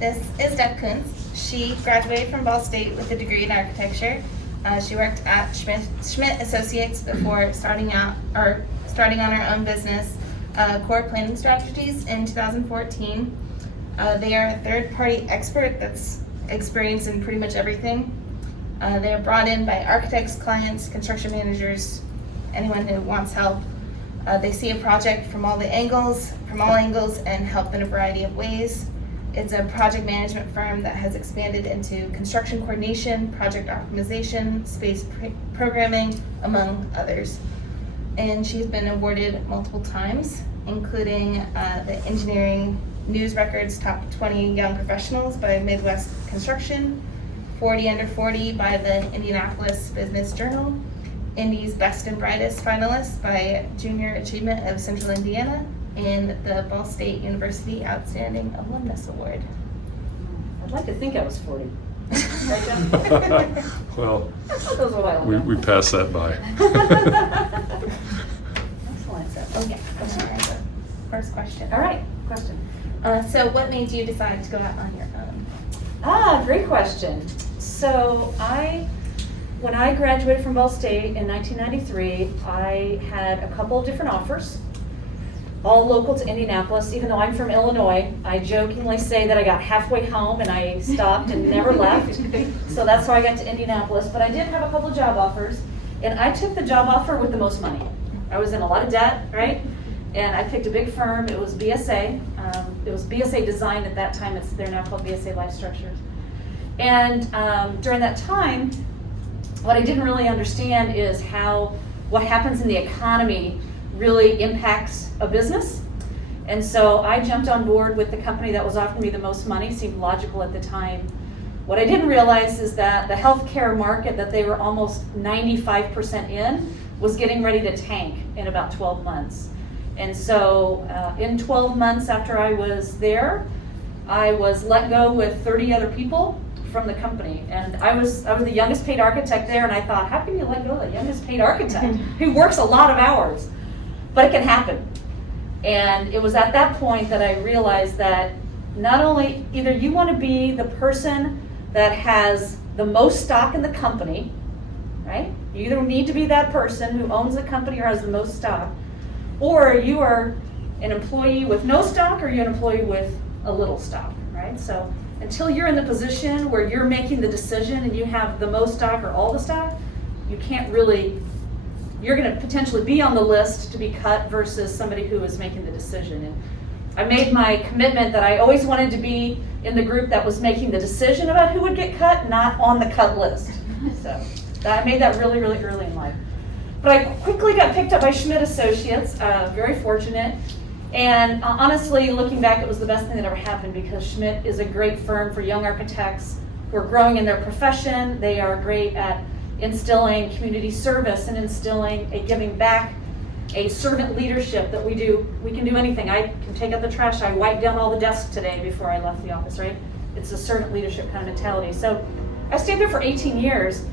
This is Deb Kunce. She graduated from Ball State with a degree in architecture. She worked at Schmidt Associates before starting on her own business, Core Planning Strategies, in 2014. They are a third-party expert that's experienced in pretty much everything. They are brought in by architects, clients, construction managers, anyone who wants help. They see a project from all angles, and help in a variety of ways. It's a project management firm that has expanded into construction coordination, project optimization, space programming, among others. And she's been awarded multiple times, including the Engineering News Records Top 20 Young Professionals by Midwest Construction, 40 Under 40 by the Indianapolis Business Journal, Indy's Best and Brightest finalist by Junior Achievement of Central Indiana, and the Ball State University Outstanding Alumnus Award. I'd like to think I was 40. Well, That was a while ago. we passed that by. Excellent. Okay, the first question. All right, question. So what made you decide to go out on your own? Great question. So when I graduated from Ball State in 1993, I had a couple of different offers, all local to Indianapolis. Even though I'm from Illinois, I jokingly say that I got halfway home and I stopped and never left. So that's how I got to Indianapolis. But I did have a couple of job offers, and I took the job offer with the most money. I was in a lot of debt, right? And I picked a big firm. It was BSA. It was BSA Design at that time. They're now called BSA Life Structures. And during that time, what I didn't really understand is how what happens in the economy really impacts a business. And so I jumped on board with the company that was offering me the most money. Seemed logical at the time. What I didn't realize is that the healthcare market that they were almost 95% in was getting ready to tank in about 12 months. And so in 12 months after I was there, I was let go with 30 other people from the company. And I was the youngest paid architect there, and I thought, how can you let go of the youngest paid architect who works a lot of hours? But it can happen. And it was at that point that I realized that not only either you want to be the person that has the most stock in the company, right? You either need to be that person who owns the company or has the most stock, or you are an employee with no stock, or you're an employee with a little stock, right? So until you're in the position where you're making the decision and you have the most stock or all the stock, you can't really, you're going to potentially be on the list to be cut versus somebody who is making the decision. And I made my commitment that I always wanted to be in the group that was making the decision about who would get cut, not on the cut list. So I made that really, really early in life. But I quickly got picked up by Schmidt Associates, very fortunate. And honestly, looking back, it was the best thing that ever happened, because Schmidt is a great firm for young architects who are growing in their profession. They are great at instilling community service and instilling a giving back, a servant leadership that we do. We can do anything. I can take out the trash. I wiped down all the desks today before I left the office, right? It's a servant leadership kind of mentality. So I stayed there for 18 years.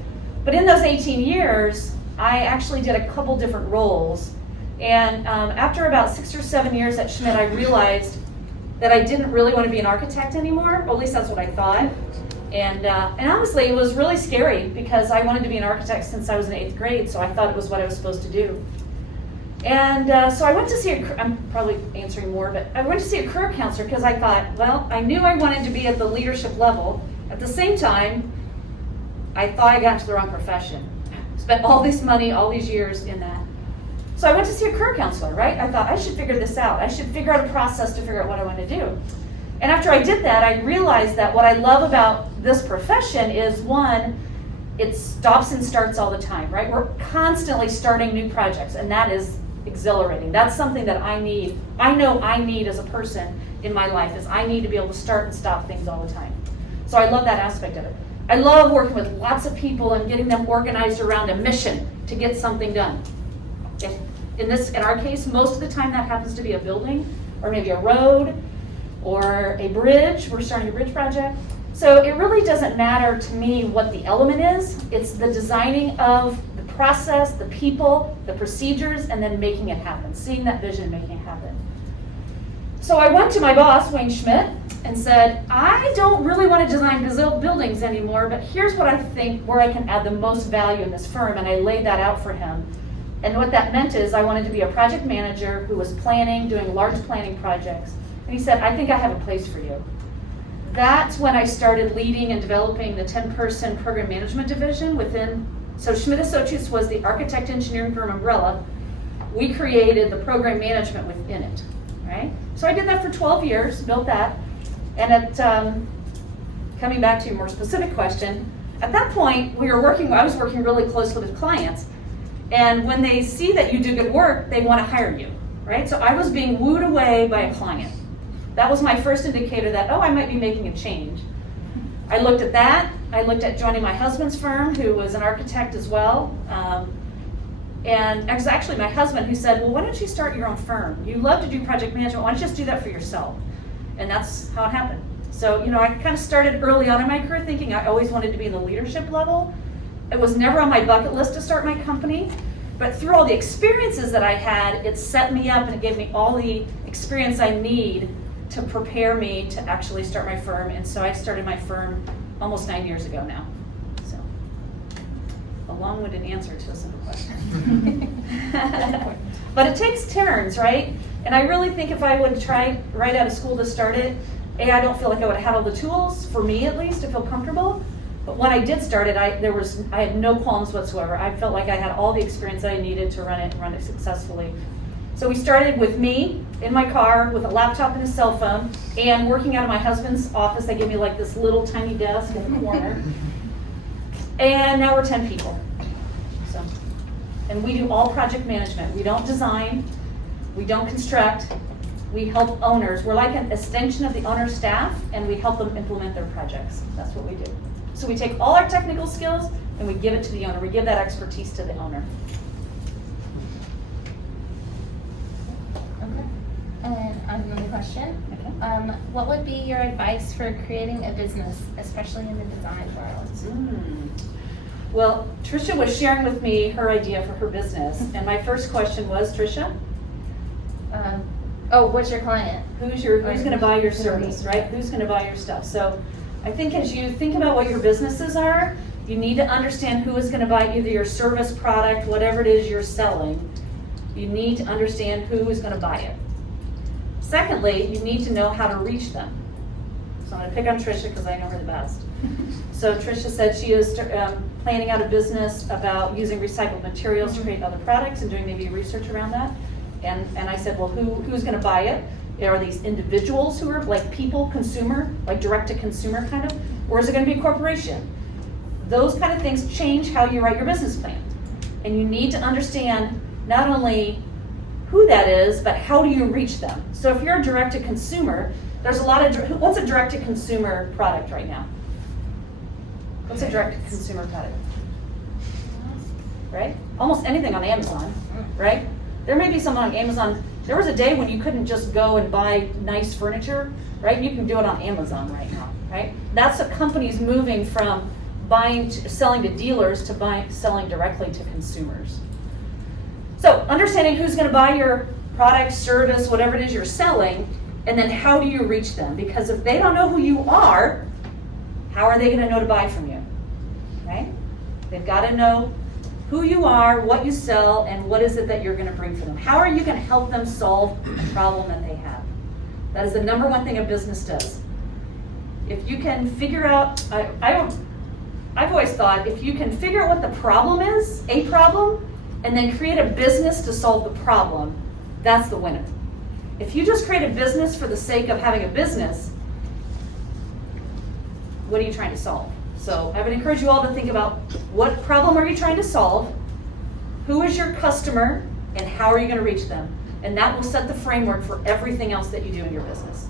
But in those 18 years, I actually did a couple different roles. And after about 6 or 7 years at Schmidt, I realized that I didn't really want to be an architect anymore, or at least that's what I thought. And honestly, it was really scary, because I wanted to be an architect since I was in 8th grade, so I thought it was what I was supposed to do. And so I went to see I'm probably answering more, but I went to see a career counselor, because I thought, well, I knew I wanted to be at the leadership level. At the same time, I thought I got into the wrong profession. Spent all this money, all these years in that. So I went to see a career counselor, right? I thought, I should figure this out. I should figure out a process to figure out what I want to do. And after I did that, I realized that what I love about this profession is, one, it stops and starts all the time, right? We're constantly starting new projects, and that is exhilarating. That's something that I need. I know I need as a person in my life, is I need to be able to start and stop things all the time. So I love that aspect of it. I love working with lots of people and getting them organized around a mission to get something done. In our case, most of the time that happens to be a building, or maybe a road, or a bridge. We're starting a bridge project. So it really doesn't matter to me what the element is. It's the designing of the process, the people, the procedures, and then making it happen, seeing that vision and making it happen. So I went to my boss, Wayne Schmidt, and said, I don't really want to design buildings anymore, but here's what I think where I can add the most value in this firm, and I laid that out for him. And what that meant is I wanted to be a project manager who was planning, doing large planning projects. And he said, I think I have a place for you. That's when I started leading and developing the 10-person program management division within, so Schmidt Associates was the architect engineering firm umbrella. We created the program management within it, right? So I did that for 12 years, built that. And at, coming back to your more specific question, at that point, I was working really closely with clients. And when they see that you do good work, they want to hire you, right? So I was being wooed away by a client. That was my first indicator that, oh, I might be making a change. I looked at that. I looked at joining my husband's firm, who was an architect as well. And it was actually my husband who said, well, why don't you start your own firm? You love to do project management. Why don't you just do that for yourself? And that's how it happened. So, I kind of started early on in my career thinking I always wanted to be in the leadership level. It was never on my bucket list to start my company, but through all the experiences that I had, it set me up and it gave me all the experience I need to prepare me to actually start my firm. And so I started my firm almost 9 years ago now. So, a long-winded answer to a simple question. But it takes turns, right? And I really think if I would try right out of school to start it, I don't feel like I would have had all the tools, for me at least, to feel comfortable. But when I did start it, I had no qualms whatsoever. I felt like I had all the experience I needed to run it and run it successfully. So we started with me in my car with a laptop and a cell phone, and working out of my husband's office. They gave me like this little tiny desk in the corner. And now we're 10 people. So, and we do all project management. We don't design, we don't construct, we help owners. We're like an extension of the owner's staff, and we help them implement their projects. That's what we do. So we take all our technical skills and we give it to the owner. We give that expertise to the owner. Okay. And I have another question. Okay. What would be your advice for creating a business, especially in the design world? Well, Tricia was sharing with me her idea for her business, and my first question was, Tricia, What's your client? who's going to buy your service, right? Who's going to buy your stuff? So I think as you think about what your businesses are, you need to understand who is going to buy either your service, product, whatever it is you're selling. You need to understand who is going to buy it. Secondly, you need to know how to reach them. So I'm going to pick on Tricia because I know her the best. So Tricia said she is planning out a business about using recycled materials to create other products and doing maybe research around that. And I said, well, who's going to buy it? Are these individuals who are like people, consumer, like direct to consumer kind of, or is it going to be a corporation? Those kind of things change how you write your business plan. And you need to understand not only who that is, but how do you reach them? So if you're a direct to consumer, there's a lot of, what's a direct to consumer product right now? What's a direct to consumer product? Right? Almost anything on Amazon, right? There may be someone on Amazon. There was a day when you couldn't just go and buy nice furniture, right? You can do it on Amazon right now, right? That's what companies moving from selling to dealers to selling directly to consumers. So understanding who's going to buy your product, service, whatever it is you're selling, and then how do you reach them? Because if they don't know who you are, how are they going to know to buy from you, right? They've got to know who you are, what you sell, and what is it that you're going to bring for them. How are you going to help them solve a problem that they have? That is the number one thing a business does. If you can figure out, I've always thought, if you can figure out what the problem is, a problem, and then create a business to solve the problem, that's the winner. If you just create a business for the sake of having a business, what are you trying to solve? So I would encourage you all to think about what problem are you trying to solve, who is your customer, and how are you going to reach them? And that will set the framework for everything else that you do in your business.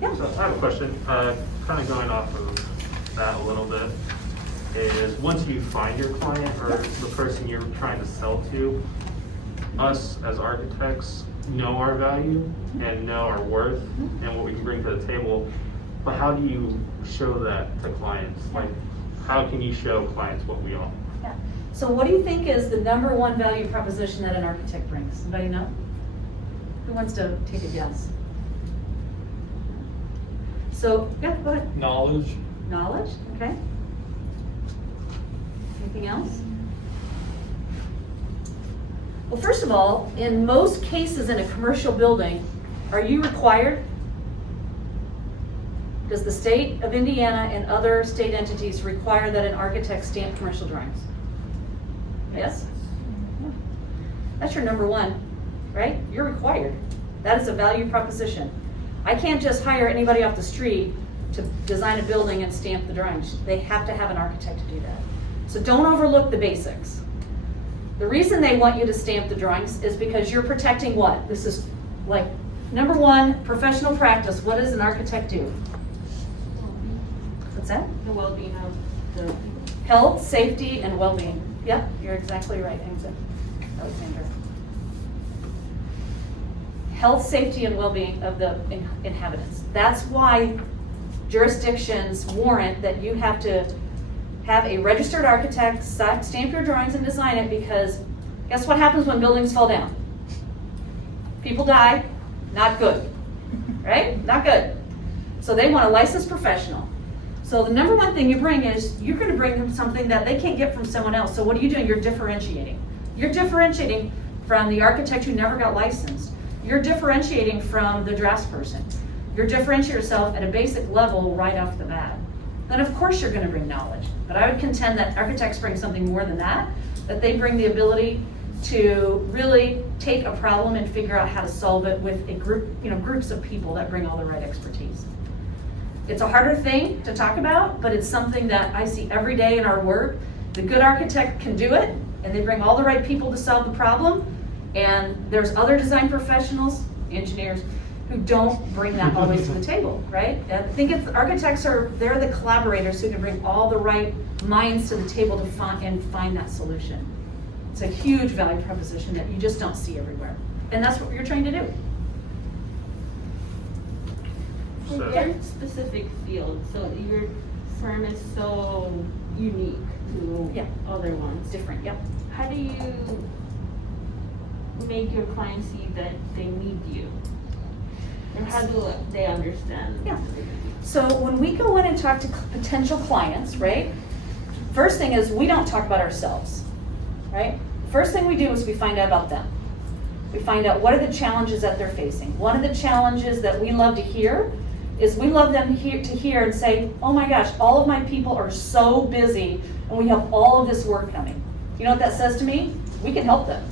Yeah. So I have a question, kind of going off of that a little bit, is once you find your client or the person you're trying to sell to, us as architects know our value and know our worth and what we can bring to the table, but how do you show that to clients? Like, how can you show clients what we offer? Yeah. So what do you think is the number one value proposition that an architect brings? Somebody know? Who wants to take a guess? So, yeah, go ahead. Knowledge. Knowledge, okay. Anything else? Well, first of all, in most cases in a commercial building, are you required? Does the state of Indiana and other state entities require that an architect stamp commercial drawings? Yes? Yeah. That's your number one, right? You're required. That is a value proposition. I can't just hire anybody off the street to design a building and stamp the drawings. They have to have an architect to do that. So don't overlook the basics. The reason they want you to stamp the drawings is because you're protecting what? This is like, number one, professional practice. What does an architect do? What's that? The well-being of the Health, safety, and well-being. Yep, you're exactly right, Alexander. Health, safety, and well-being of the inhabitants. That's why jurisdictions warrant that you have to have a registered architect stamp your drawings and design it, because guess what happens when buildings fall down? People die, not good, right? Not good. So they want a licensed professional. So the number one thing you bring is you're going to bring them something that they can't get from someone else. So what are you doing? You're differentiating. You're differentiating from the architect who never got licensed. You're differentiating from the draftsperson. You're differentiating yourself at a basic level right off the bat. Then of course you're going to bring knowledge. But I would contend that architects bring something more than that they bring the ability to really take a problem and figure out how to solve it with a group, groups of people that bring all the right expertise. It's a harder thing to talk about, but it's something that I see every day in our work. The good architect can do it, and they bring all the right people to solve the problem. And there's other design professionals, engineers, who don't bring that always to the table, right? And I think architects they're the collaborators who can bring all the right minds to the table to find that solution. It's a huge value proposition that you just don't see everywhere. And that's what you're trying to do. For So- your specific field, so your firm is so unique to Yeah. other ones. It's different, yep. How do you make your clients see that they need you? Or how do they understand? Yeah. So when we go in and talk to potential clients, right? First thing is we don't talk about ourselves, right? First thing we do is we find out about them. We find out what are the challenges that they're facing. One of the challenges that we love to hear is we love them to hear and say, oh my gosh, all of my people are so busy and we have all of this work coming. You know what that says to me? We can help them.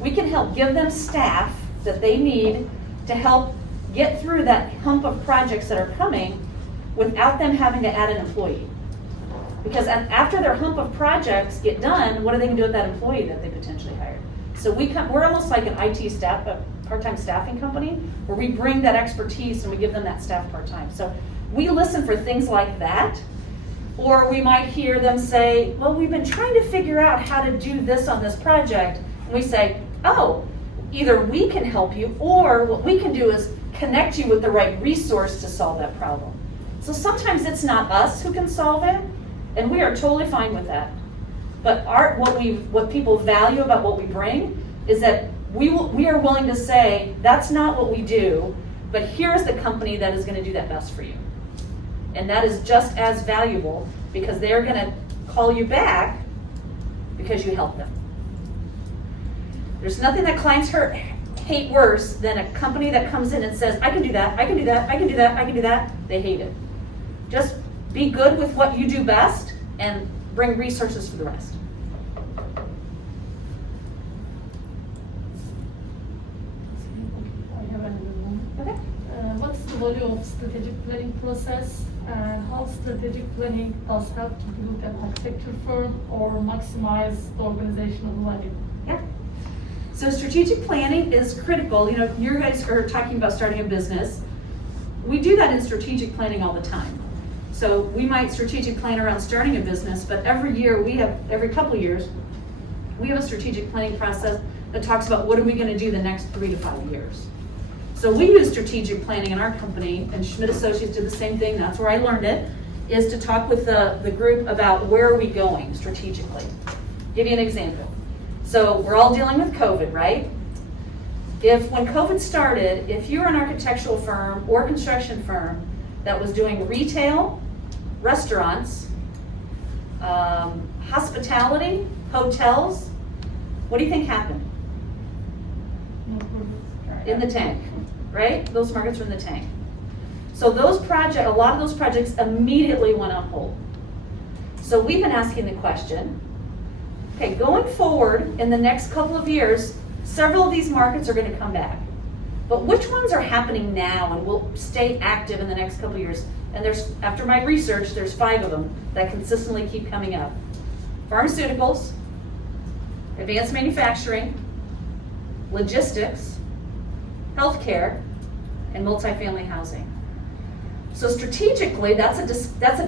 We can help give them staff that they need to help get through that hump of projects that are coming without them having to add an employee. Because after their hump of projects get done, what are they going to do with that employee that they potentially hired? So we're almost like an IT staff, a part-time staffing company, where we bring that expertise and we give them that staff part-time. So we listen for things like that, or we might hear them say, well, we've been trying to figure out how to do this on this project. And we say, oh, either we can help you, or what we can do is connect you with the right resource to solve that problem. So sometimes it's not us who can solve it, and we are totally fine with that. But what people value about what we bring is that we are willing to say, that's not what we do, but here's the company that is going to do that best for you. And that is just as valuable, because they're going to call you back because you help them. There's nothing that clients hate worse than a company that comes in and says, I can do that, I can do that, I can do that, I can do that. They hate it. Just be good with what you do best and bring resources for the rest. I have another one. Okay. What's the value of strategic planning process, and how strategic planning does help to build an architecture firm or maximize the organizational value? Yeah. So strategic planning is critical. You guys are talking about starting a business. We do that in strategic planning all the time. So we might strategic plan around starting a business, but every couple of years, we have a strategic planning process that talks about what are we going to do the next 3 to 5 years. So we use strategic planning in our company, and Schmidt Associates did the same thing. That's where I learned it. is to talk with the group about where are we going strategically. Give you an example. So we're all dealing with COVID, right? When COVID started, if you were an architectural firm or construction firm that was doing retail, restaurants, hospitality, hotels, what do you think happened? In the tank, right? Those markets were in the tank. So a lot of those projects immediately went on hold. So we've been asking the question, okay, going forward in the next couple of years, several of these markets are going to come back. But which ones are happening now and will stay active in the next couple of years? And after my research, there's 5 of them that consistently keep coming up. Pharmaceuticals, advanced manufacturing, logistics, healthcare, and multifamily housing. So strategically, that's a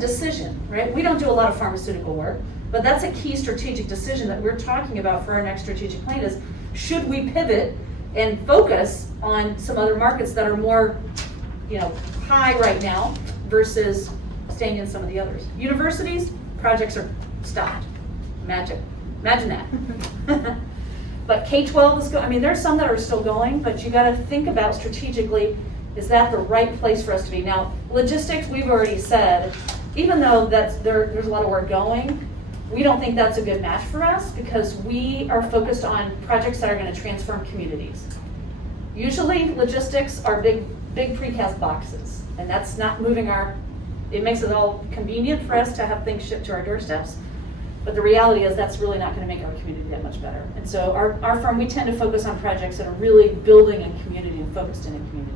decision, right? We don't do a lot of pharmaceutical work, but that's a key strategic decision that we're talking about for our next strategic plan is, should we pivot and focus on some other markets that are more, high right now versus staying in some of the others. Universities, projects are stopped. Imagine that. But K-12 is going, there's some that are still going, but you gotta think about strategically, is that the right place for us to be? Now, logistics, we've already said, even though there's a lot of work going, we don't think that's a good match for us because we are focused on projects that are gonna transform communities. Usually, logistics are big precast boxes, and that's not moving it makes it all convenient for us to have things shipped to our doorsteps. But the reality is that's really not going to make our community that much better. And so our firm, we tend to focus on projects that are really building in community and focused in a community.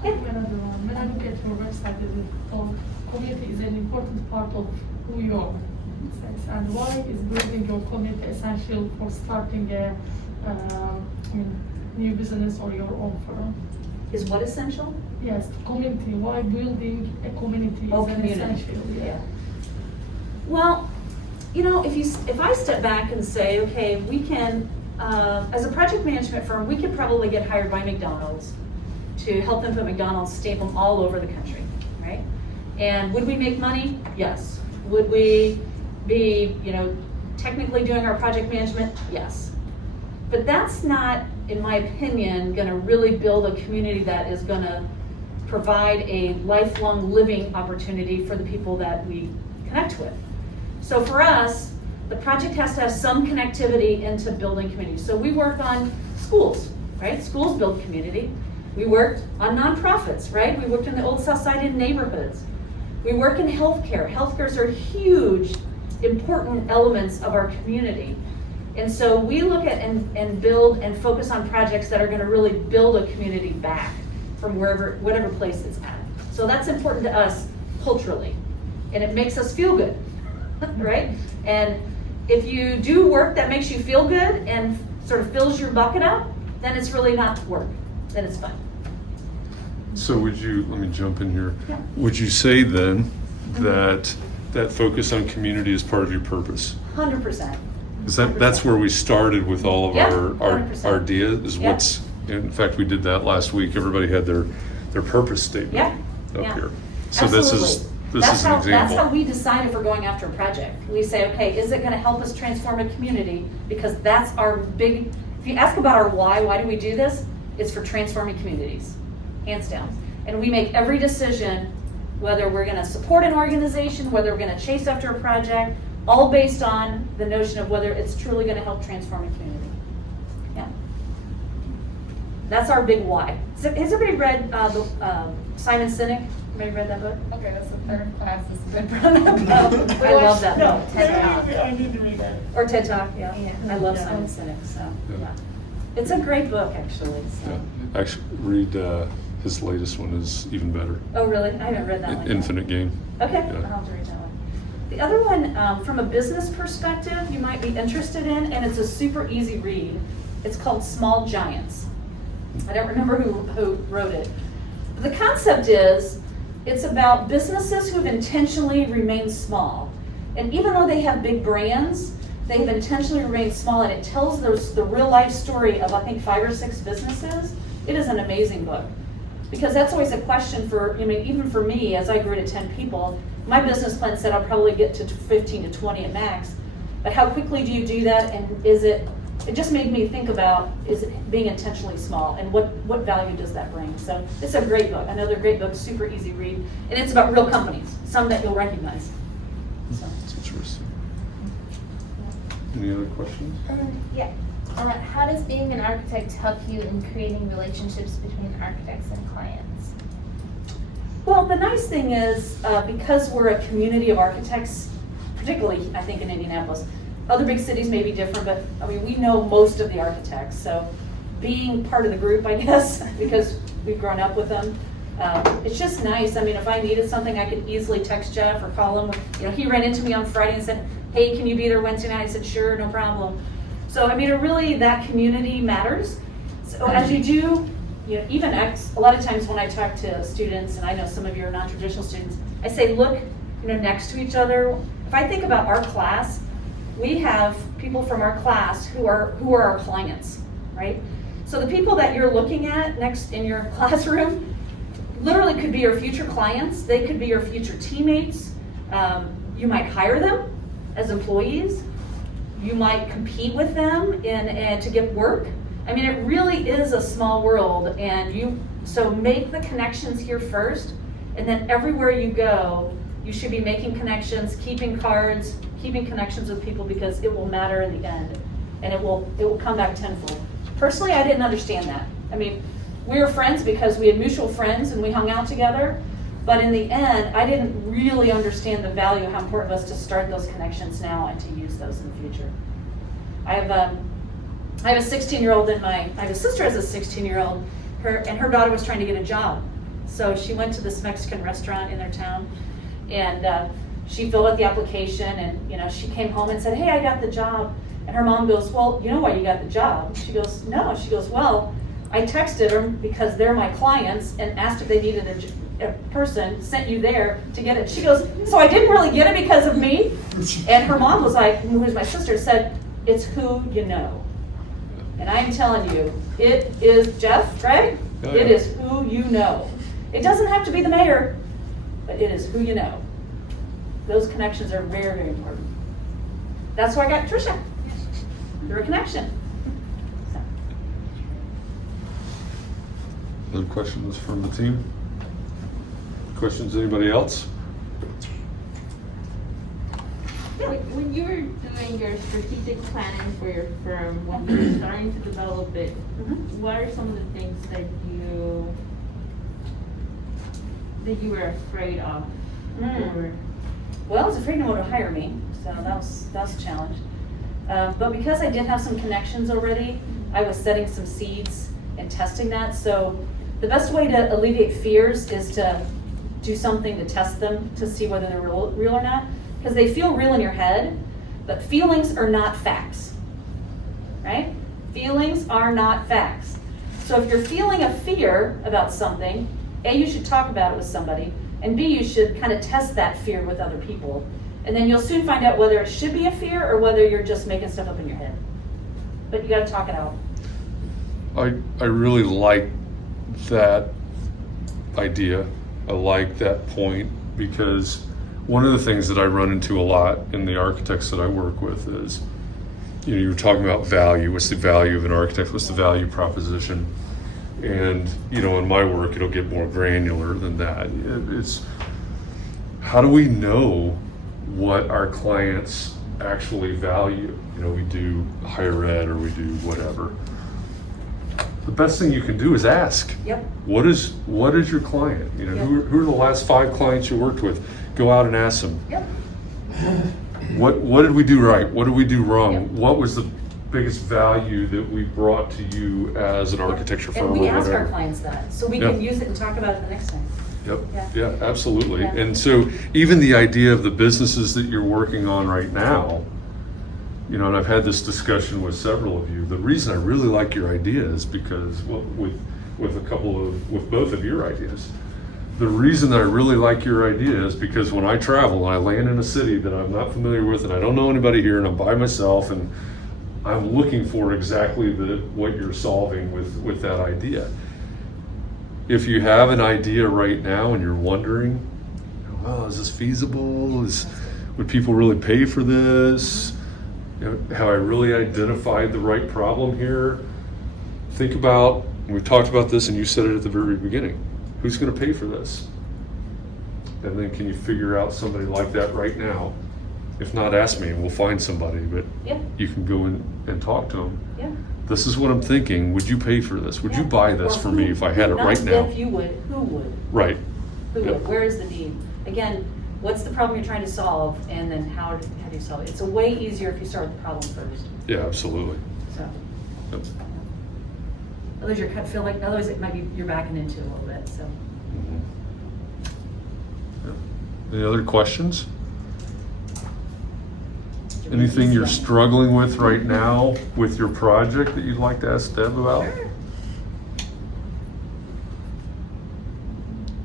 When I look at your website, community is an important part of who you are. And why is building your community essential for starting a new business or your own firm? Is what essential? Yes, community. Why building a community is essential? Yeah. Well, if I step back and say, okay, we can, as a project management firm, we could probably get hired by McDonald's to help them put McDonald's, stamp them all over the country, right? And would we make money? Yes. Would we be, technically doing our project management? Yes. But that's not, in my opinion, gonna really build a community that is gonna provide a lifelong living opportunity for the people that we connect with. So for us, the project has to have some connectivity into building community. So we work on schools, right? Schools build community. We worked on nonprofits, right? We worked in the Old South Side in neighborhoods. We work in healthcare. Healthcares are huge, important elements of our community. And so we look at and build and focus on projects that are going to really build a community back from whatever place it's at. So that's important to us culturally. And it makes us feel good, right? And if you do work that makes you feel good and sort of fills your bucket up, then it's really not work, then it's fun. So let me jump in here. Yeah. Would you say then that focus on community is part of your purpose? 100%. Because that's where we started with all of Yeah, our 100%. ideas, Yeah. in fact, we did that last week. Everybody had their purpose statement Yeah, up yeah. here. So Absolutely. this is an That's example. how we decide if we're going after a project. We say, okay, is it gonna help us transform a community? Because that's our big, if you ask about our why do we do this? It's for transforming communities, hands down. And we make every decision, whether we're gonna support an organization, whether we're gonna chase after a project, all based on the notion of whether it's truly gonna help transform a community. Yeah. That's our big why. Has everybody read Simon Sinek? Everybody read that book? Okay, that's the third class. It's a good run. I love that No, book. TED Talk. I need to read that. Or TED Talk, yeah. Yeah. I love Yeah. Simon Sinek, so, Yeah. yeah. It's a great book, actually, so. Yeah. Actually, read his latest one is even better. Oh, really? I haven't read that one yet. Infinite Game. Okay, Yeah. I'll have to read that one. The other one, from a business perspective, you might be interested in, and it's a super easy read. It's called Small Giants. I don't remember who wrote it. But the concept is, it's about businesses who've intentionally remained small. And even though they have big brands, they've intentionally remained small, and it tells the real life story of, I think, 5 or 6 businesses. It is an amazing book. Because that's always a question for, I mean, even for me, as I grew to 10 people, my business plan said I'll probably get to 15 to 20 at max. But how quickly do you do that, and is it just made me think about, is it being intentionally small, and what value does that bring? So it's a great book, another great book, super easy read, and it's about real companies, some that you'll recognize. So. That's interesting. Any other questions? Yeah. How does being an architect help you in creating relationships between architects and clients? Well, the nice thing is, because we're a community of architects, particularly I think in Indianapolis, other big cities may be different, but I mean, we know most of the architects. So being part of the group, I guess, because we've grown up with them, it's just nice. I mean, if I needed something, I could easily text Jeff or call him. You know, he ran into me on Friday and said, hey, can you be there Wednesday night? I said, sure, no problem. So, I mean, it really, that community matters. So as you do, you know, even a lot of times when I talk to students, and I know some of you are non-traditional students, I say, look, you know, next to each other. If I think about our class, we have people from our class who are our clients, right? So the people that you're looking at next in your classroom literally could be your future clients. They could be your future teammates. You might hire them as employees. You might compete with them to get work. I mean, it really is a small world, and so make the connections here first, and then everywhere you go, you should be making connections, keeping cards, keeping connections with people, because it will matter in the end, and it will come back tenfold. Personally, I didn't understand that. I mean, we were friends because we had mutual friends and we hung out together, but in the end, I didn't really understand the value, how important it was to start those connections now and to use those in the future. I have a 16-year-old I have a sister has a 16-year-old, and her daughter was trying to get a job. So she went to this Mexican restaurant in their town, and she filled out the application, and you know, she came home and said, hey, I got the job. And her mom goes, well, you know why you got the job? She goes, no. She goes, well, I texted them because they're my clients and asked if they needed a person, sent you there to get it. She goes, so I didn't really get it because of me? And her mom was like, who was my sister, said, it's who you know. And I'm telling you, it is, Jeff, right? Oh, yeah. It is who you know. It doesn't have to be the mayor, but it is who you know. Those connections are very, very important. That's why I got Tricia. Through a connection. So. Other questions from the team? Questions, anybody else? When you were doing your strategic planning for your firm, when you were starting to develop it, what are some of the things that you were afraid of? Or... Well, I was afraid no one would hire me, so that was a challenge. But because I did have some connections already, I was setting some seeds and testing that. So the best way to alleviate fears is to do something to test them to see whether they're real or not. Because they feel real in your head, but feelings are not facts, right? Feelings are not facts. So if you're feeling a fear about something, A, you should talk about it with somebody, and B, you should kind of test that fear with other people. And then you'll soon find out whether it should be a fear or whether you're just making stuff up in your head. But you gotta talk it out. I really like that idea. I like that point, because one of the things that I run into a lot in the architects that I work with is, you know, you were talking about value. What's the value of an architect? What's the value proposition? And, you know, in my work, it'll get more granular than that. It's, how do we know what our clients actually value? You know, we do higher ed or we do whatever. The best thing you can do is ask. Yep. What is your client? You know, Yep. who are the last 5 clients you worked with? Go out and ask them. Yep. What did we do right? What did we do wrong? Yep. What was the biggest value that we brought to you as an architecture firm? And we or ask our whatever? clients that, so we Yeah. can use it and talk about it the next time. Yep. Yeah. Yeah, absolutely. Yeah. And so even the idea of the businesses that you're working on right now, you know, and I've had this discussion with several of you, the reason I really like your idea is because, well, with both of your ideas, the reason that I really like your idea is because when I travel and I land in a city that I'm not familiar with and I don't know anybody here and I'm by myself and I'm looking for exactly what you're solving with that idea. if you have an idea right now and you're wondering, well, is this feasible? Would people really pay for this? Have I really identified the right problem here? Think about, we talked about this and you said it at the very beginning, who's going to pay for this? And then can you figure out somebody like that right now? If not, ask me and we'll find somebody, but Yeah. you can go in and talk to them. Yeah. This is what I'm thinking. Would you pay for this? Would you buy this Or for who- me if I had it right now? Not if you would, who would? Right. Who Yep. would? Where is the need? Again, what's the problem you're trying to solve, and then how do you solve it? It's a way easier if you start with the problem first. Yeah, absolutely. So, Yep. otherwise otherwise it might be you're backing into a little bit. So, Mhm. Yep. Any other questions? Anything you're struggling with right now with your project that you'd like to ask Deb about? Sure.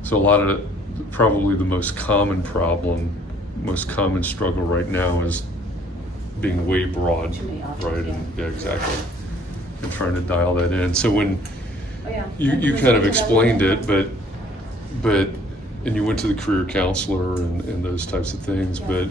So a lot of probably the most common problem, most common struggle right now is being way broad, Too many options, right? yeah. And, yeah, exactly. And trying to dial that in. So when Oh yeah. you kind of explained it, but and you went to the career counselor and those types of things, Yeah. but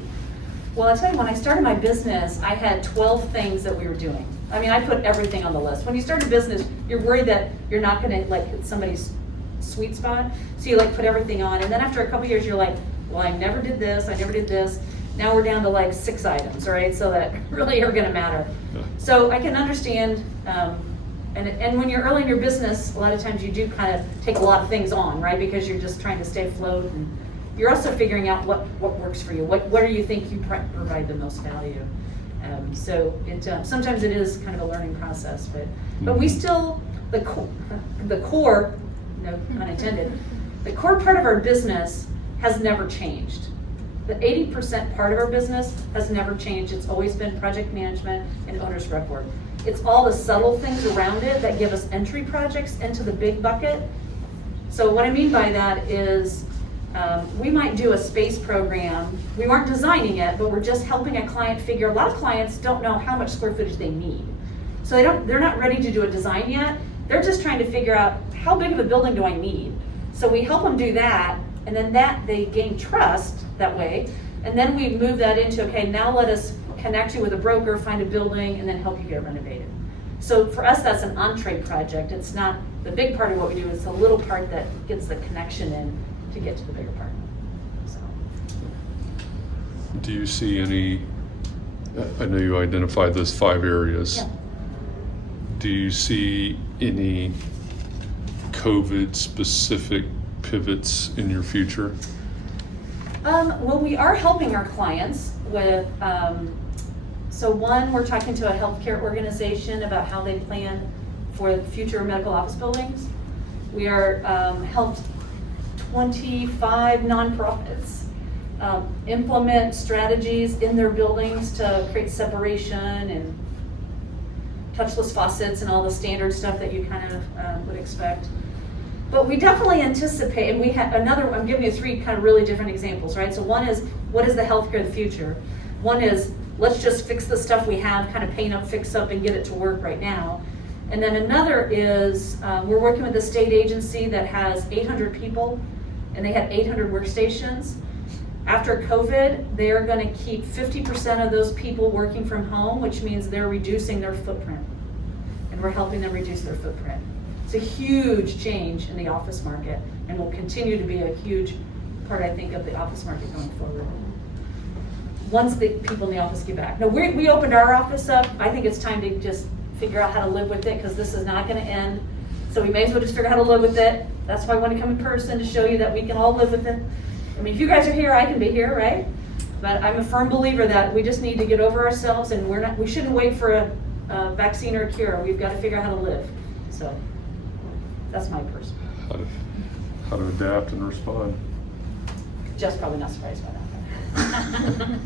Well, I tell you, when I started my business, I had 12 things that we were doing. I mean, I put everything on the list. When you start a business, you're worried that you're not gonna like hit somebody's sweet spot. So you like put everything on, and then after a couple years, you're like, well, I never did this, I never did this. Now we're down to like 6 items, right? So that really are gonna matter. Yeah. So I can understand, and when you're early in your business, a lot of times you do kind of take a lot of things on, right? Because you're just trying to stay afloat, and you're also figuring out what works for you. What do you think you provide the most value? So it sometimes it is kind of a learning process, but we still the core, no pun intended, the core part of our business has never changed. The 80% part of our business has never changed. It's always been project management and owner's rep work. It's all the subtle things around it that give us entry projects into the big bucket. So what I mean by that is we might do a space program. We weren't designing it, but we're just helping a client figure. A lot of clients don't know how much square footage they need. So they're not ready to do a design yet. They're just trying to figure out how big of a building do I need. So we help them do that, and then they gain trust that way. And then we move that into, okay, now let us connect you with a broker, find a building, and then help you get it renovated. So for us, that's an entree project. It's not the big part of what we do, it's the little part that gets the connection in to get to the bigger part. So. do you see any, I know you identified those 5 areas. Yeah. Do you see any COVID-specific pivots in your future? Well, we are helping our clients with, so one, we're talking to a healthcare organization about how they plan for future medical office buildings. We are helped 25 nonprofits implement strategies in their buildings to create separation and touchless faucets and all the standard stuff that you kind of would expect. But we definitely anticipate, and we have I'm giving you 3 kind of really different examples, right? So one is, what is the healthcare of the future? One is, let's just fix the stuff we have, kind of paint up, fix up, and get it to work right now. And then another is, we're working with a state agency that has 800 people, and they had 800 workstations. After COVID, they're gonna keep 50% of those people working from home, which means they're reducing their footprint. And we're helping them reduce their footprint. It's a huge change in the office market, and will continue to be a huge part, I think, of the office market going forward. Once the people in the office get back. Now, we opened our office up. I think it's time to just figure out how to live with it, because this is not gonna end. So we may as well just figure out how to live with it. That's why I want to come in person, to show you that we can all live with it. I mean, if you guys are here, I can be here, right? But I'm a firm believer that we just need to get over ourselves, and we shouldn't wait for a vaccine or a cure. We've got to figure out how to live. So that's my person. How to adapt and respond. Just probably not surprised by that.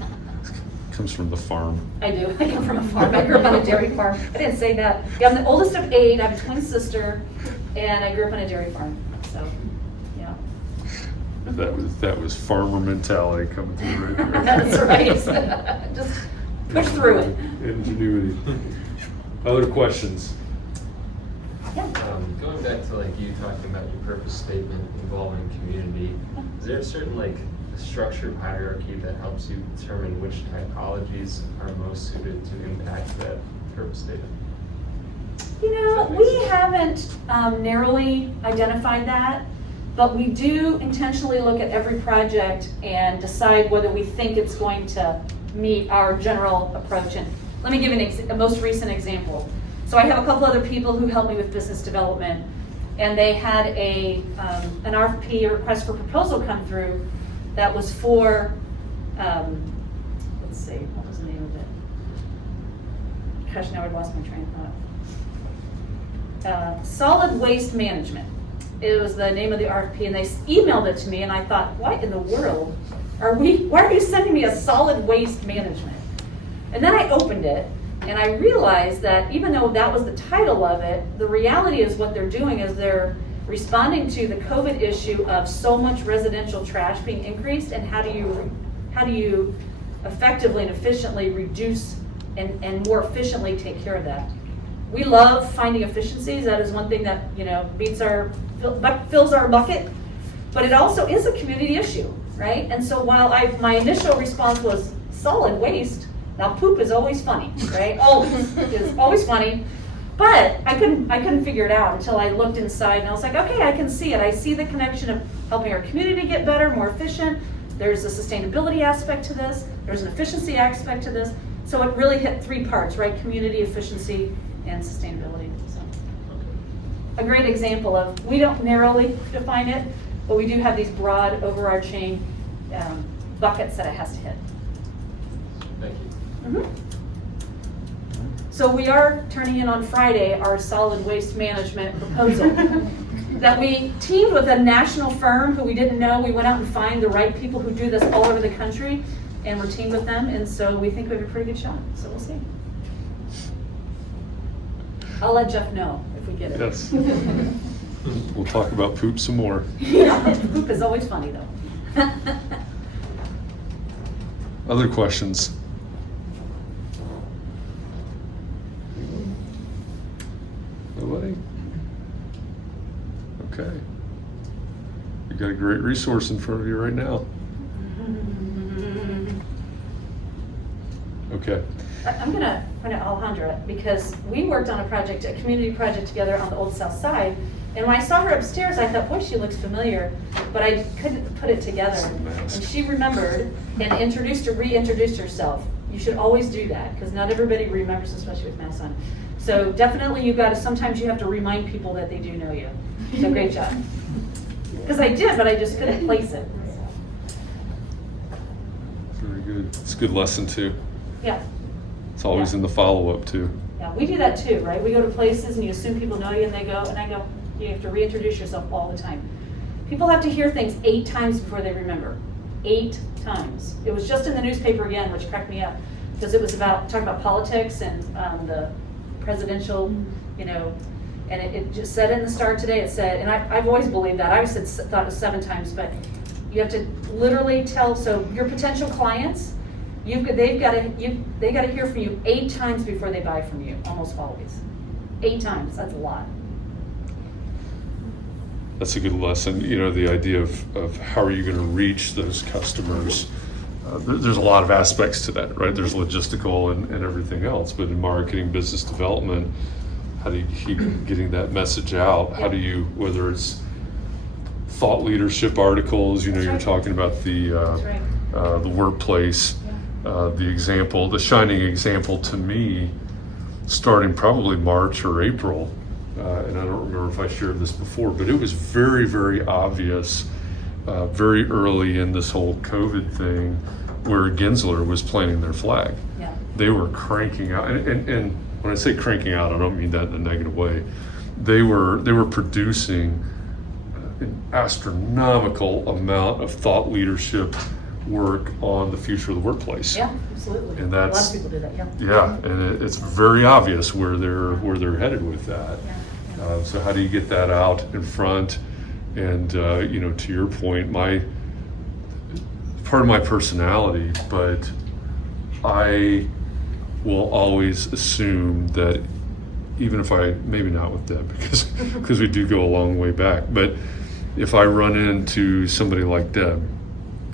Comes from the farm. I do. I come from a farm. I grew up on a dairy farm. I didn't say that. Yeah, I'm the oldest of 8. I have a twin sister, and I grew up on a dairy farm. So, yeah. That was farmer mentality coming through right there. That's right. Just push through it. Ingenuity. Other questions? Going back to like you talking about your purpose statement involving community, is there a certain like structured hierarchy that helps you determine which typologies are most suited to impact that purpose statement? You know, we haven't narrowly identified that, but we do intentionally look at every project and decide whether we think it's going to meet our general approach. And let me give a most recent example. So I have a couple other people who help me with business development, and they had an RFP, a request for proposal, come through that was for, let's see, what was the name of it? Gosh, now I've lost my train of thought. Solid waste management. It was the name of the RFP, and they emailed it to me, and I thought, what in the world why are you sending me a solid waste management? And then I opened it, and I realized that even though that was the title of it, the reality is what they're doing is they're responding to the COVID issue of so much residential trash being increased, and how do you effectively and efficiently reduce and more efficiently take care of that. We love finding efficiencies. That is one thing that, you know, fills our bucket, but it also is a community issue, right? And so while my initial response was solid waste, now poop is always funny, right? Always, it's always funny, but I couldn't figure it out until I looked inside, and I was like, okay, I can see it. I see the connection of helping our community get better, more efficient. There's a sustainability aspect to this. There's an efficiency aspect to this. So it really hit three parts, right? Community, efficiency, and sustainability. So, a great example of, we don't narrowly define it, but we do have these broad overarching buckets that it has to hit. Thank you. Mm-hmm. So we are turning in on Friday our solid waste management proposal that we teamed with a national firm who we didn't know. We went out and find the right people who do this all over the country, and we're teamed with them, and so we think we have a pretty good shot. So we'll see. I'll let Jeff know if we get it. Yes. We'll talk about poop some more. Yeah, poop is always funny though. Other questions? Nobody? Okay. You got a great resource in front of you right now. Okay. I'm gonna point out Alejandra, because we worked on a community project together on the Old South Side, and when I saw her upstairs, I thought, boy, she looks familiar, but I couldn't put it together. And she remembered and reintroduced herself. You should always do that, because not everybody remembers, especially with masks on. So definitely sometimes you have to remind people that they do know you. So great job. Because I did, but I just couldn't place it. Very good. It's a good lesson too. Yeah. It's always in the follow-up too. Yeah, we do that too, right? We go to places and you assume people know you, and I go, you have to reintroduce yourself all the time. People have to hear things 8 times before they remember. 8 times. It was just in the newspaper again, which cracked me up, because it was talking about politics and the presidential, and it just said in the Star today, it said, and I've always believed that. I always thought it was 7 times, but you have to literally tell, so your potential clients, they got to hear from you 8 times before they buy from you, almost always. 8 times, that's a lot. That's a good lesson. The idea of how are you going to reach those customers. There's a lot of aspects to that, right? There's logistical and everything else, but in marketing, business development, how do you keep getting that message out? How do you, whether it's thought leadership articles, That's you're right. talking about the workplace, the shining example to me, starting probably March or April, and I don't remember if I shared this before, but it was very, very obvious very early in this whole COVID thing where Gensler was planting their flag. Yeah. They were cranking out, and when I say cranking out, I don't mean that in a negative way. They were producing an astronomical amount of thought leadership work on the future of the workplace. Yeah, absolutely. And a lot that's of people do that, yeah. Yeah, and it's very obvious where they're headed with that. Yeah. So how do you get that out in front? And to your point, part of my personality, but I will always assume that even if maybe not with Deb, because we do go a long way back, but if I run into somebody like Deb,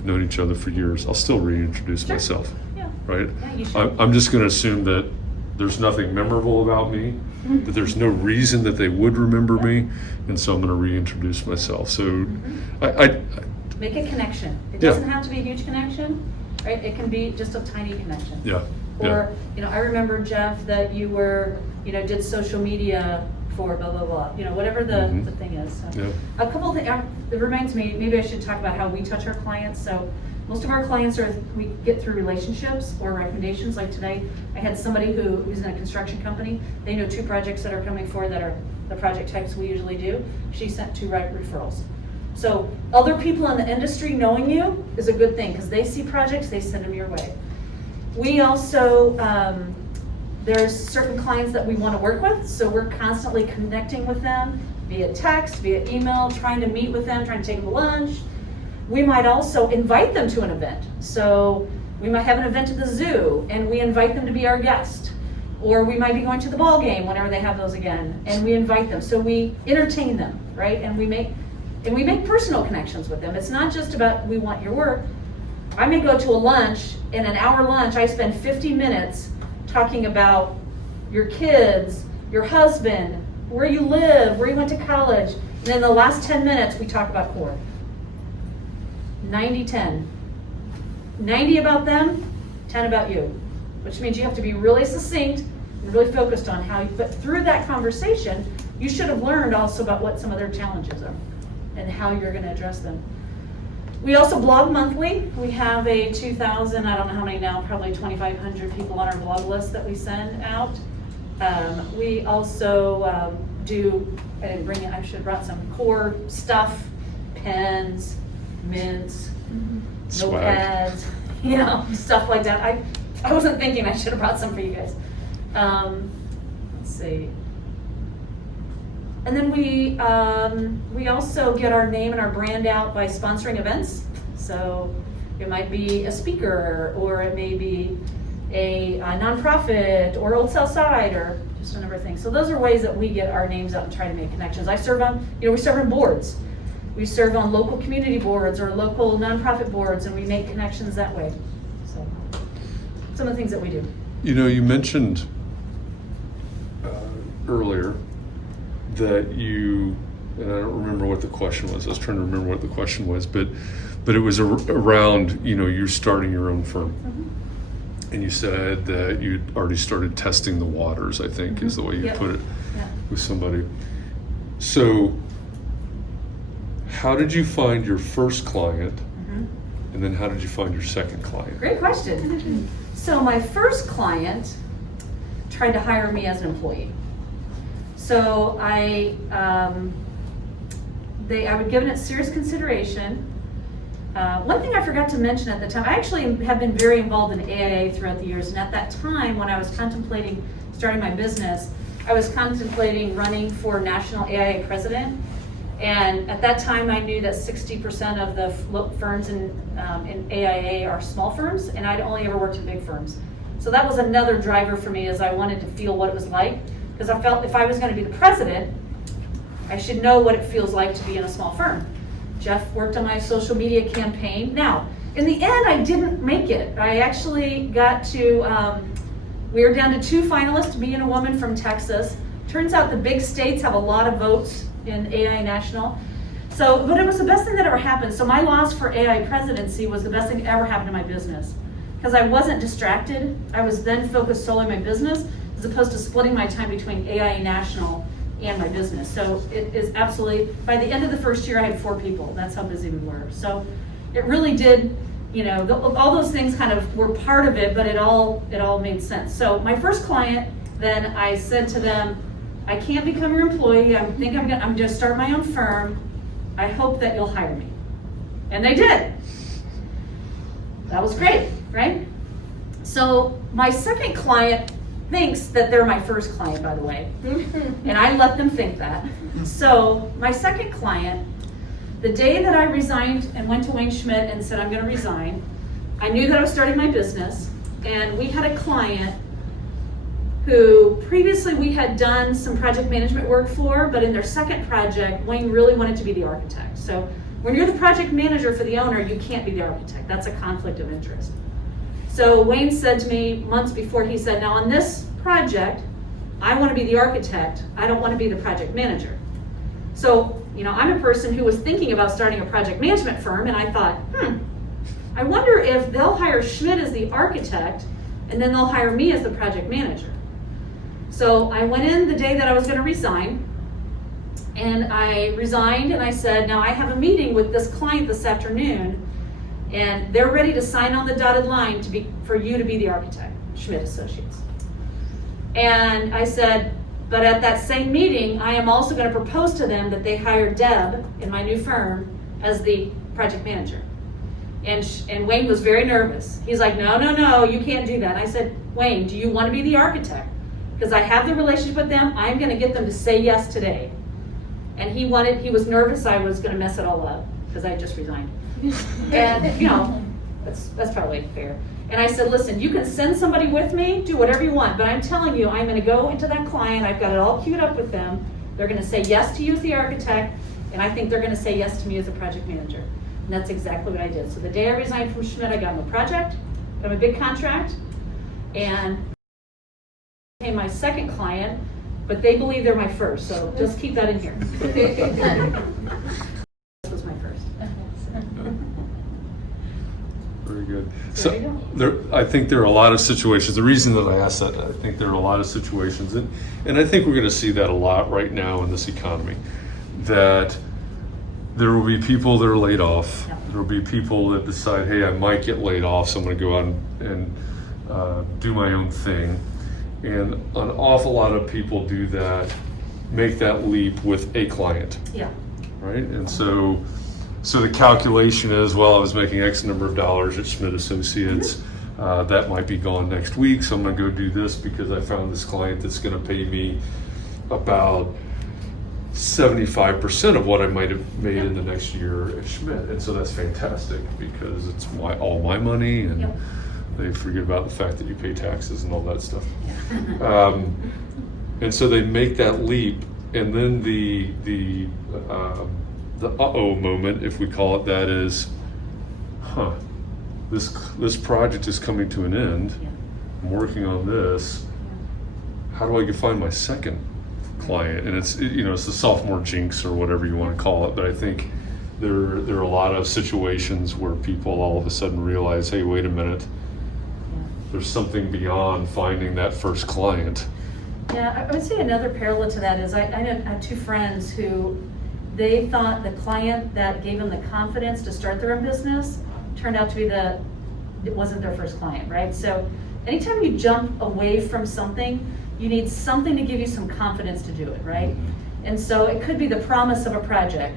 known each other for years, I'll still reintroduce myself, Yeah. right? Yeah, you should. I'm just gonna assume that there's nothing memorable about me, that there's no reason that they would remember me, and so I'm gonna reintroduce myself. So I Make a connection. It Yeah. doesn't have to be a huge connection, right? It can be just a tiny connection. yeah. Or, I remember, Jeff, that you were, did social media for blah, blah, blah, whatever the thing is. So. Yeah. A couple of things, it reminds me, maybe I should talk about how we touch our clients. So most of our clients we get through relationships or recommendations. Like today, I had somebody who's in a construction company. They know 2 projects that are coming forward that are the project types we usually do. She sent 2 referrals. So other people in the industry knowing you is a good thing, because they see projects, they send them your way. We also, there's certain clients that we want to work with, so we're constantly connecting with them via text, via email, trying to meet with them, trying to take them to lunch. We might also invite them to an event. So we might have an event at the zoo, and we invite them to be our guest. Or we might be going to the ball game whenever they have those again, and we invite them. So we entertain them, right? And we make personal connections with them. It's not just about, we want your work. I may go to a lunch, in an hour lunch, I spend 50 minutes talking about your kids, your husband, where you live, where you went to college, and then the last 10 minutes we talk about core. 90-10. 90 about them, 10 about you, which means you have to be really succinct and really focused on but through that conversation, you should have learned also about what some of their challenges are and how you're going to address them. We also blog monthly. We have a 2,000, I don't know how many now, probably 2,500 people on our blog list that we send out. We also do, I didn't bring it, I should have brought some core stuff, pens, mints, Swag. notepads, stuff like that. I wasn't thinking, I should have brought some for you guys. Let's see. And then we also get our name and our brand out by sponsoring events. So it might be a speaker, or it may be a nonprofit, or Old South Side, or just a number of things. So those are ways that we get our names out and try to make connections. I serve on, we serve on boards. We serve on local community boards or local nonprofit boards, and we make connections that way. So some of the things that we do. You mentioned earlier that and I don't remember what the question was. I was trying to remember what the question was, but it was around, you're starting your own firm. And you said that you'd already started testing the waters, I think is the way you put it with somebody. So how did you find your first client? And then how did you find your second client? Great question. So my first client tried to hire me as an employee. So I would give it serious consideration. One thing I forgot to mention at the time, I actually have been very involved in AIA throughout the years, and at that time when I was contemplating starting my business, I was contemplating running for national AIA president. And at that time I knew that 60% of the firms in AIA are small firms, and I'd only ever worked in big firms. So that was another driver for me, as I wanted to feel what it was like. Because I felt if I was going to be the president, I should know what it feels like to be in a small firm. Jeff worked on my social media campaign. Now, in the end, I didn't make it. I actually got to, we were down to 2 finalists, me and a woman from Texas. Turns out the big states have a lot of votes in AI National. So, but it was the best thing that ever happened. So my loss for AI presidency was the best thing that ever happened to my business. Because I wasn't distracted. I was then focused solely on my business, as opposed to splitting my time between AI National and my business. So it is absolutely, by the end of the first year I had 4 people. That's how busy we were. So it really did, all those things kind of were part of it, but it all made sense. So my first client, then I said to them, I can't become your employee. I'm going to start my own firm. I hope that you'll hire me. And they did. That was great, right? So my second client thinks that they're my first client, by the way. And I let them think that. So my second client, the day that I resigned and went to Wayne Schmidt and said I'm going to resign, I knew that I was starting my business, and we had a client who previously we had done some project management work for, but in their second project, Wayne really wanted to be the architect. So when you're the project manager for the owner, you can't be the architect. That's a conflict of interest. So Wayne said to me months before, he said, now on this project, I want to be the architect. I don't want to be the project manager. So, I'm a person who was thinking about starting a project management firm, and I thought, I wonder if they'll hire Schmidt as the architect, and then they'll hire me as the project manager. So I went in the day that I was going to resign, and I resigned, and I said, now I have a meeting with this client this afternoon, and they're ready to sign on the dotted line for you to be the architect, Schmidt Associates. And I said, but at that same meeting, I am also going to propose to them that they hire Deb in my new firm as the project manager. And Wayne was very nervous. He's like, no, you can't do that. And I said, Wayne, do you want to be the architect? Because I have the relationship with them. I'm going to get them to say yes today. And he was nervous I was going to mess it all up because I just resigned. And that's probably fair. And I said, listen, you can send somebody with me, do whatever you want, but I'm telling you, I'm going to go into that client. I've got it all queued up with them. They're going to say yes to you as the architect, and I think they're going to say yes to me as a project manager. And that's exactly what I did. So the day I resigned from Schmidt, I got him a project, got him a big contract, and became my second client, but they believe they're my first, so just keep that in here. This was my first. Very good. So there you I think there are a lot of situations. The reason that I asked that, I think there are a lot of situations, and I think we're going to see that a lot right now in this economy, that there will be people that are laid off. Yeah. There will be people that decide, hey, I might get laid off, so I'm going to go out and do my own thing. And an awful lot of people do that, make that leap with a client. Yeah. Right? And so the calculation is, well, I was making X number of dollars at Schmidt Associates. That might be gone next week, so I'm going to go do this because I found this client that's going to pay me about 75% of what I might have made in the next year at Schmidt. And so that's fantastic because it's all my money, and Yep. they forget about the fact that you pay taxes and all that stuff. And so they make that leap, and then the uh-oh moment, if we call it that, is, this project is coming to an end. Yeah. I'm working on this. How do I find my second client? And it's the sophomore jinx or whatever you want to call it. But I think there are a lot of situations where people all of a sudden realize, hey, wait a minute, there's something beyond finding that first client. Yeah, I would say another parallel to that is I have two friends who they thought the client that gave them the confidence to start their own business turned out to be it wasn't their first client, right? So anytime you jump away from something, you need something to give you some confidence to do it, right? And so it could be the promise of a project.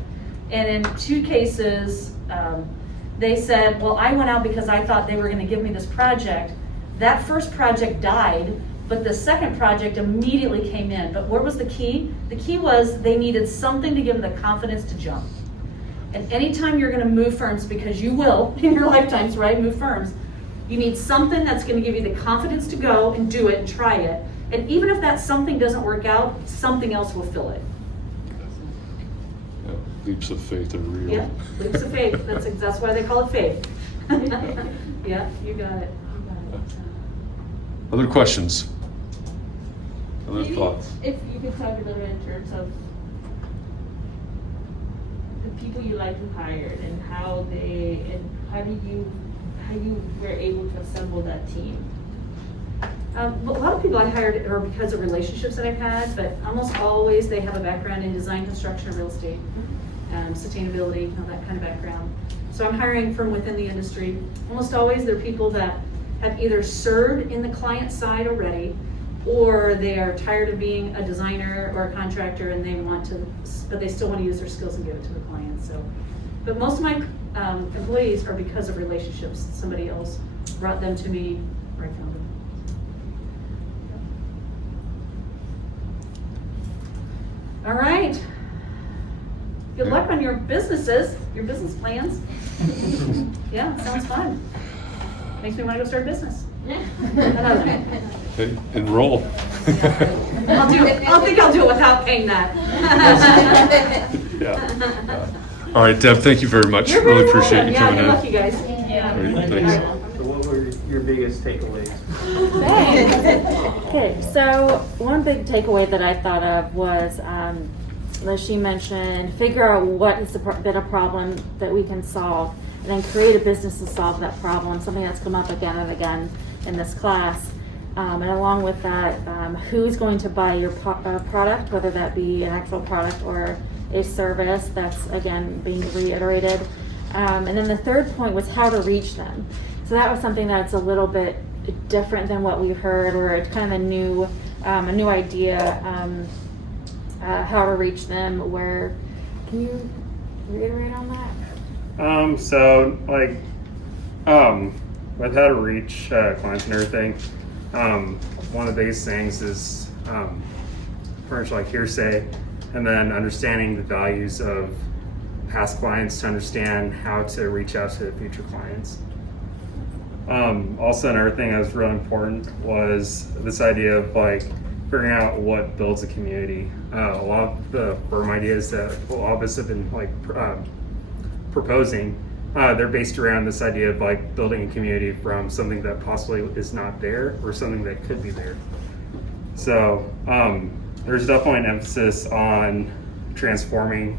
And in two cases, they said, well, I went out because I thought they were going to give me this project. That first project died, but the second project immediately came in. But what was the key? The key was they needed something to give them the confidence to jump. And anytime you're going to move firms, because you will in your lifetimes, right, move firms, you need something that's going to give you the confidence to go and do it and try it. And even if that something doesn't work out, something else will fill it. Yeah, leaps of faith are real. Yeah, leaps of faith. That's why they call it faith. Yeah, you got it. Other questions? Other Maybe thoughts? if you could talk a little bit in terms of the people you like to hire and how you were able to assemble that team. A lot of people I hired are because of relationships that I've had, but almost always they have a background in design, construction, real estate, sustainability, that kind of background. So I'm hiring from within the industry. Almost always they're people that have either served in the client side already, or they are tired of being a designer or a contractor and they want to, but they still want to use their skills and give it to the client. So, but most of my employees are because of relationships. Somebody else brought them to me, or I found them. All right. Good luck on your businesses, your business plans. Yeah, sounds fun. Makes me want to go start a business. Okay, enroll. I'll do it without paying that. Yeah. All right, Deb, thank you very much. You're Really very appreciate welcome. you Yeah, coming good in. luck, you guys. All right, thanks. So what were your biggest takeaways? Okay, so one big takeaway that I thought of was, as she mentioned, figure out what has been a problem that we can solve, and then create a business to solve that problem, something that's come up again and again in this class. And along with that, who's going to buy your product, whether that be an actual product or a service that's, again, being reiterated. And then the third point was how to reach them. So that was something that's a little bit different than what we heard, or it's kind of a new idea, how to reach them. Where, can you reiterate on that? With how to reach clients and everything, one of the biggest things is pretty much like hearsay, and then understanding the values of past clients to understand how to reach out to future clients. Also, another thing that was really important was this idea of like figuring out what builds a community. A lot of the firm ideas that a lot of us have been like proposing, they're based around this idea of like building a community from something that possibly is not there or something that could be there. So there's definitely an emphasis on transforming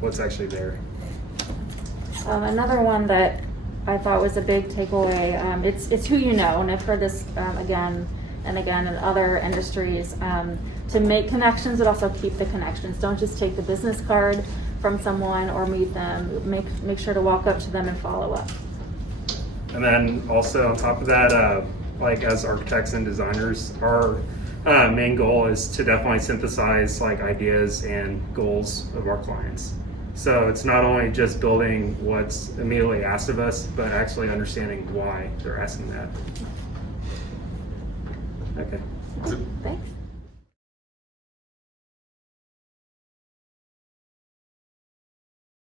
what's actually there. Another one that I thought was a big takeaway, it's who you know, and I've heard this again and again in other industries, to make connections but also keep the connections. Don't just take the business card from someone or meet them. Make sure to walk up to them and follow up. And then also on top of that, like as architects and designers, our main goal is to definitely synthesize like ideas and goals of our clients. So it's not only just building what's immediately asked of us, but actually understanding why they're asking that. Okay. Thank